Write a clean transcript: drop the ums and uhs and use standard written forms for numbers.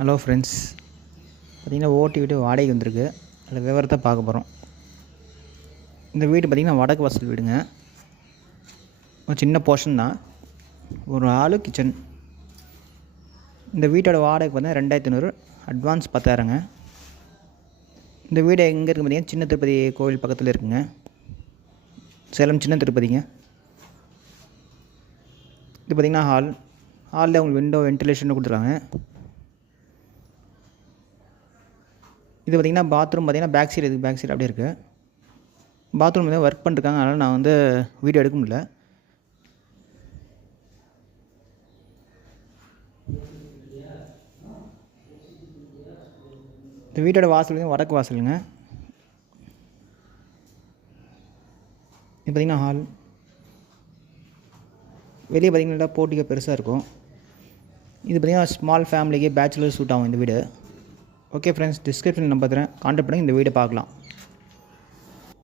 Hello friends, பார்த்திங்கன்னா ஓட்டி வீடு வாடகைக்கு வந்திருக்கு. அதில் விவரத்தை பார்க்க போகிறோம். இந்த வீடு பார்த்திங்கன்னா வடக்கு வாசல் வீடுங்க. ஒரு சின்ன போர்ஷன் தான், ஒரு ஆளு கிச்சன். இந்த வீட்டோட வாடகை பார்த்தீங்கன்னா 2500, அட்வான்ஸ் 10,000ங்க. இந்த வீடு எங்கே இருக்குது பார்த்திங்கன்னா சின்ன திருப்பதி கோவில் பக்கத்தில் இருக்குங்க. சேலம் சின்ன திருப்பதிங்க. இது பார்த்திங்கன்னா ஹாலில் உங்களுக்கு விண்டோ வென்டிலேஷன் கொடுத்துருக்காங்க. இது பார்த்திங்கன்னா பாத்ரூம் பார்த்திங்கன்னா பேக் சைடு அப்படியே இருக்குது. பாத்ரூம் வந்து ஒர்க் பண்ணிருக்காங்க, அதனால் நான் வந்து வீடியோ எடுக்க முடியல. இந்த வீட்டோட வாசல் வந்து வடக்கு வாசலுங்க. இது பார்த்திங்கன்னா ஹால். வெளியே பார்த்திங்கன்னா போட்டிக்கு பெருசாக இருக்கும். இது பார்த்திங்கன்னா ஸ்மால் ஃபேமிலிக்கு பேச்சுலர் சூட் ஆகும் இந்த வீடு. ஓகே ஃப்ரெண்ட்ஸ், டிஸ்கிரிப்ஷன் நம்பர் தரேன், கான்டாக்ட் பண்ணி இந்த வீடை பார்க்கலாம்.